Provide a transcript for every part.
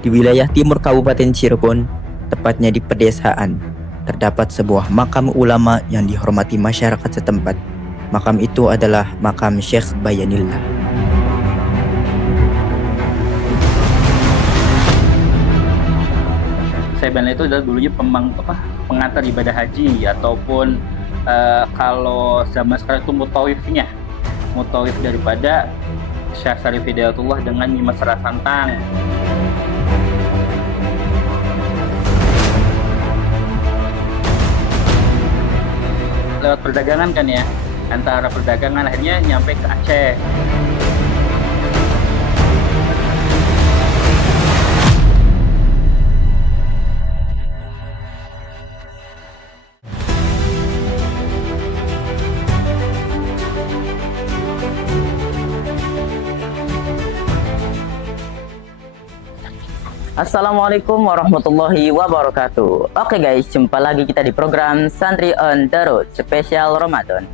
Di wilayah timur Kabupaten Cirebon, tepatnya di pedesaan, terdapat sebuah makam ulama yang dihormati masyarakat setempat. Makam itu adalah makam Syekh Bayanillah. Sebenarnya itu adalah dulunya pengantar ibadah haji ataupun kalau zaman sekarang itu mutawif daripada Syekh Syarif Hidayatullah dengan Nyimas Rasantang. Lewat perdagangan kan ya, antara perdagangan akhirnya nyampe ke Aceh. Assalamualaikum warahmatullahi wabarakatuh. Oke guys, jumpa lagi kita di program Santri on the Road spesial Ramadan.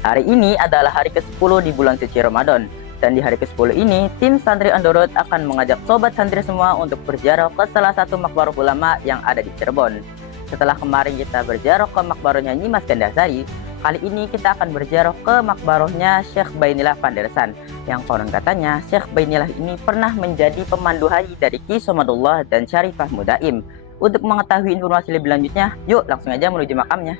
Hari ini adalah hari ke-10 di bulan suci Ramadan. Dan di hari ke-10 ini, tim Santri on the Road akan mengajak sobat santri semua untuk berziarah ke salah satu makbarah ulama yang ada di Cirebon. Setelah kemarin kita berziarah ke makbarahnya Nyimas Gandasari, kali ini kita akan berziarah ke makbarahnya Syekh Bayanillah Panderesan, yang konon katanya Syekh Bayanillah ini pernah menjadi pemandu haji dari Ki Somadullah dan Syarifah Mudaim. Untuk mengetahui informasi lebih lanjutnya, yuk langsung aja menuju makamnya.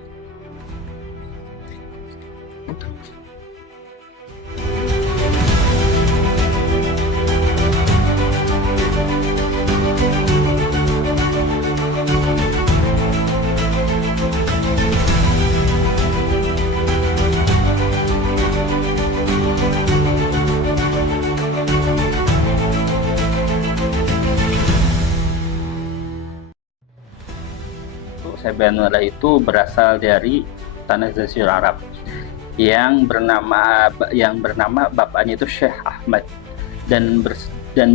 Sebenarnya itu berasal dari tanah Jazirah Arab yang bernama bapaknya itu Syekh Ahmad dan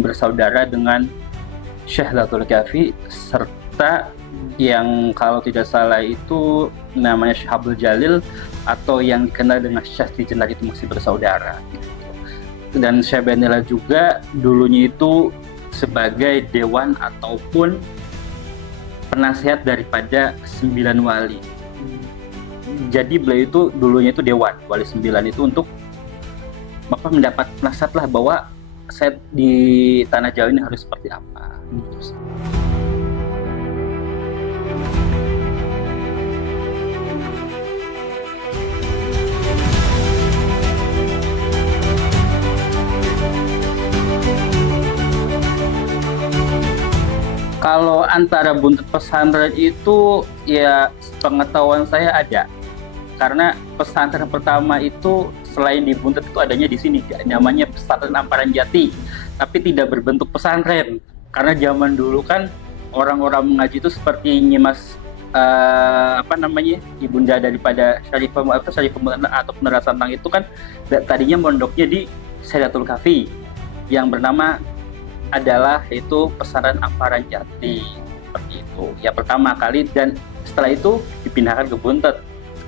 bersaudara dengan Syekh Latul Kafi, serta yang kalau tidak salah itu namanya Syekh Abdul Jalil atau yang dikenal dengan Syekh Tijenar, itu masih bersaudara. Dan Syekh Bayanillah juga dulunya itu sebagai dewan ataupun penasihat daripada 9 wali. Jadi beliau itu dulunya itu dewan wali 9 itu untuk mendapat nasihat lah bahwa saya di tanah Jawa ini harus seperti apa. Kalau antara buntut pesantren itu ya pengetahuan saya ada, karena pesantren pertama itu selain di Buntet itu adanya di sini, namanya Pesantren Amparan Jati, tapi tidak berbentuk pesantren karena zaman dulu kan orang-orang mengaji itu seperti Nyimas ibunda daripada Syarifah atau Rasantang itu kan tadinya mondoknya di Sayyidatul Kafi yang bernama adalah itu Pesantren Amparan Jati, seperti itu ya pertama kali, dan setelah itu dipindahkan ke Buntet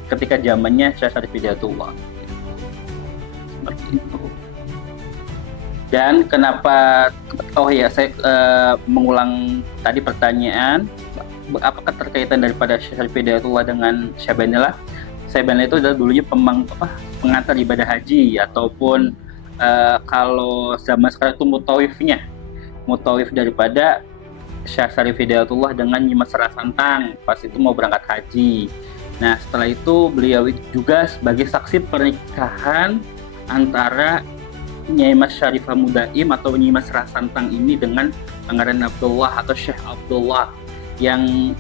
ketika zamannya Syekh Syarif Hidayatullah, seperti itu. Dan kenapa saya mengulang tadi pertanyaan apakah terkaitan daripada Syekh Syarif Hidayatullah dengan Syekh Bayanillah? Syekh Bayanillah itu adalah dulunya pengantar ibadah haji ataupun kalau zaman sekarang itu mutawif daripada Syekh Syarif Hidayatullah dengan Nyimas Rasantang pas itu mau berangkat haji. Nah setelah itu beliau juga sebagai saksi pernikahan antara Nyimas Syarifah Mudaim atau Nyimas Rasantang ini dengan Pangeran Abdullah atau Syekh Abdullah yang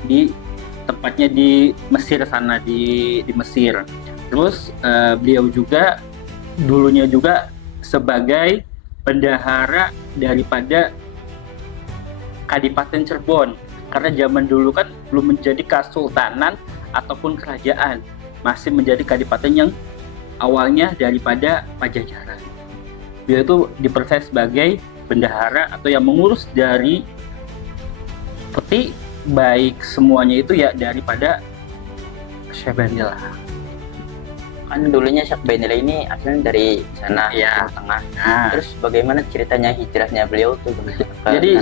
tepatnya di Mesir sana, di Mesir. Terus beliau juga dulunya juga sebagai bendahara daripada Kadipaten Cirebon, karena zaman dulu kan belum menjadi kesultanan ataupun kerajaan, masih menjadi kadipaten yang awalnya daripada Pajajaran. Beliau itu dipercaya sebagai bendahara atau yang mengurus dari peti baik semuanya itu ya daripada Syekh Bayanillah. Kan dulunya Syekh Bayanillah ini asalnya dari sana ya, Tengah. Terus bagaimana ceritanya hijrahnya beliau tuh? Jadi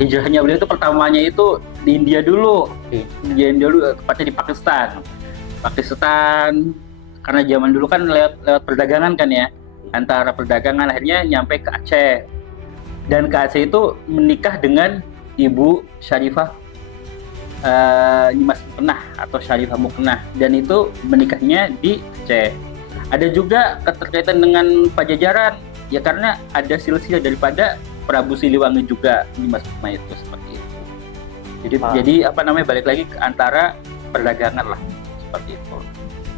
hijrahnya beliau itu pertamanya itu di India dulu. India dulu, tepatnya di Pakistan. Karena zaman dulu kan lewat perdagangan kan ya, antara perdagangan akhirnya nyampe ke Aceh, dan ke Aceh itu menikah dengan Ibu Syarifah Nyimas Muknah atau Syarifah Muknah, dan itu menikahnya di Aceh. Ada juga keterkaitan dengan Pajajaran ya, karena ada silsilah daripada Prabu Siliwangi juga Nyimas Muknah itu, seperti itu. Jadi apa namanya, balik lagi ke antara perdagangan lah, seperti itu.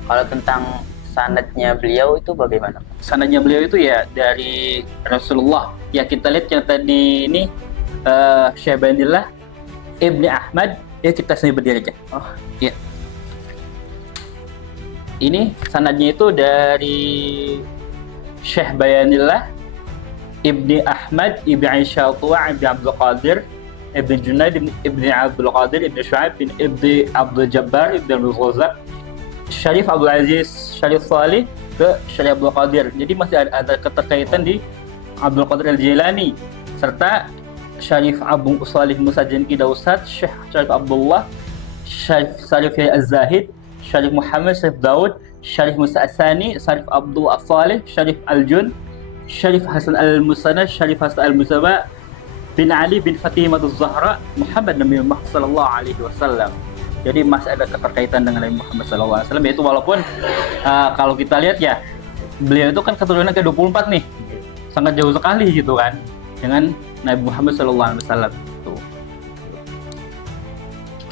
Kalau tentang sanadnya beliau itu bagaimana? Sanadnya beliau itu ya dari Rasulullah. Ya kita lihat yang tadi ini Syaibanillah Ibni Ahmad. Ya kita sendiri berdiri aja. Oh iya. Ini sanadnya itu dari Syekh Bayanillah Ibni Ahmad Ibni Aisyah Tua Ibni Abdul Qadir Ibni Junaid Ibni Abdul Qadir Ibni Shu'aib Ibni Abdul Jabbar Ibni Abdul Ghazak Syarif Abdul Aziz Syarif Salih ke Syarif Abdul Qadir. Jadi masih ada keterkaitan di Abdul Qadir Al-Jilani serta Syarif Abu Salih Musa Jenki Dausat, Syekh Syarif Abdullah, Syarif Az-Zahid, Syarif Muhammad Syarif Daud, Syarif Musa Asani, Syarif Abdul Salih, Syarif Al-Jun, Syarif Hasan Al-Musana, Syarif Hasan Al-Musaba bin Ali bin Fatimah Az-Zahra, Muhammad Nabi Muhammad sallallahu alaihi wasallam. Jadi masih ada keterkaitan dengan Nabi Muhammad sallallahu alaihi wasallam, yaitu walaupun kalau kita lihat ya, beliau itu kan keturunan ke-24 nih. Sangat jauh sekali gitu kan dengan Nabi Muhammad sallallahu alaihi wasallam itu.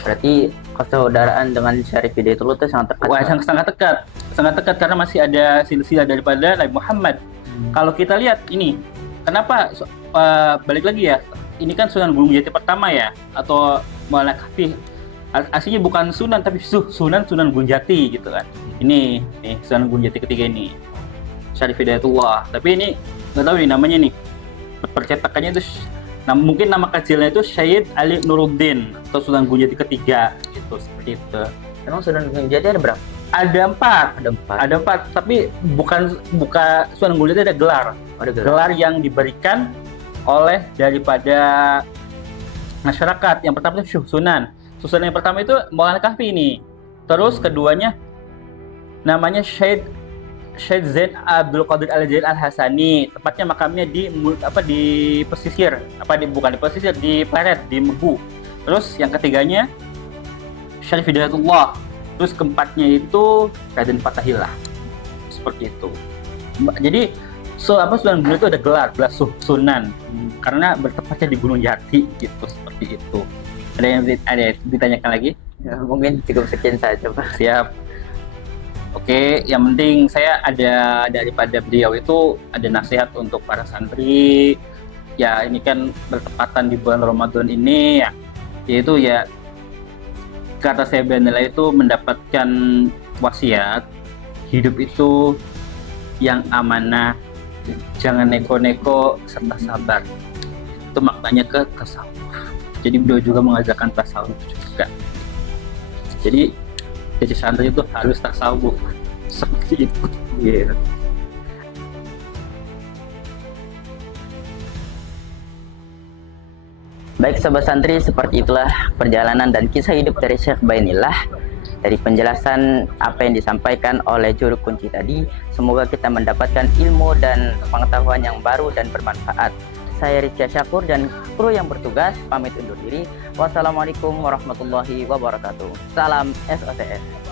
Berarti Persaudaraan dengan Syarif Hidayatullah itu sangat dekat. Wah, sangat dekat karena masih ada silsilah daripada Nabi Muhammad. Kalau kita lihat ini, kenapa balik lagi ya? Ini kan Sunan Gunung Jati pertama ya, atau Maulana Kahfi. Aslinya bukan Sunan tapi Sunan Gunung Jati gitu kan. Ini nih Sunan Gunung Jati ketiga ini, Syarif Hidayatullah. Tapi ini nggak tahu nih namanya nih. Percetakannya itu mungkin nama kecilnya itu Syed Ali Nuruddin atau Sunan Gunung Jati ketiga gitu, seperti itu. Emang Sunan Gunung Jati ada berapa? Ada empat, tapi bukan Sunan Gunung Jati ada gelar. Gelar yang diberikan oleh daripada masyarakat. Yang pertama itu Sunan yang pertama itu Maulana Kahfi ini. Terus keduanya namanya Syed Zain Abdul Qadir Al-Jail Al-Hasani. Tepatnya makamnya di pesisir, bukan di pesisir, di Pleret, di Mebu. Terus yang ketiganya Syarif Hidayatullah. Terus keempatnya itu Raden Fatahillah. Seperti itu. Jadi Sunan Gunung itu ada gelar Sunan karena bertepatnya di Gunung Jati gitu, seperti itu. Ada yang ditanyakan lagi? Ya, mungkin cukup sekian saja, Pak. Siap. Oke, yang penting saya ada daripada beliau itu ada nasihat untuk para santri. Ya, ini kan bertepatan di bulan Ramadan ini ya. Yaitu ya, kata saya Banila itu mendapatkan wasiat hidup itu yang amanah, jangan neko-neko serta sabar. Itu maknanya ke tasawuf. Jadi beliau juga mengajarkan tasawuf juga. Jadi santri itu harus tasawuf seperti itu. Yeah. Baik sobat santri, seperti itulah perjalanan dan kisah hidup dari Syekh Bainillah. Dari penjelasan apa yang disampaikan oleh juru kunci tadi, semoga kita mendapatkan ilmu dan pengetahuan yang baru dan bermanfaat. Saya Rizky Syakur dan kru yang bertugas pamit undur diri. Wassalamualaikum warahmatullahi wabarakatuh. Salam SOTS.